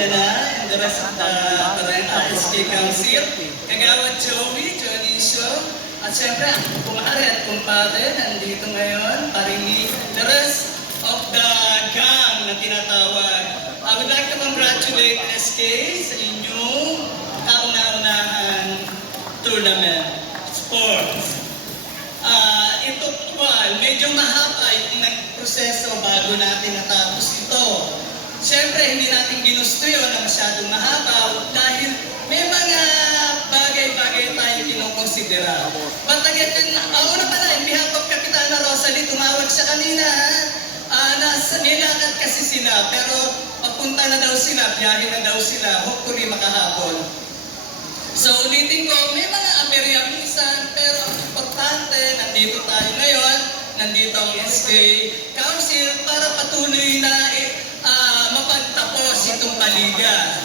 Juliana, and the rest of the SK Council, Kagawad Joey, Dionisio, at syempre ang kumare at kumpare nandito ngayon, paringi, the rest of the gang na tinatawag. I would like to congratulate SK sa inyong kauna-unahan tournament sports. Ito medyo mahaba yung nagproseso bago natin natapos ito. Siyempre, hindi natin ginusto yun na masyadong mahaba dahil may mga bagay-bagay tayo kinukonsidera. But again, una pala, in behalf of Kapitana Rosalie, tumawag siya kanina, nilakad kasi sila, pero pagpunta na daw sila, biyahe na daw sila, hopefully makahabol. So, ulitin ko, may mga aperya minsan, pero ang importante, nandito tayo ngayon, nandito ang SK Council para patuloy na mapagtapos itong paliga.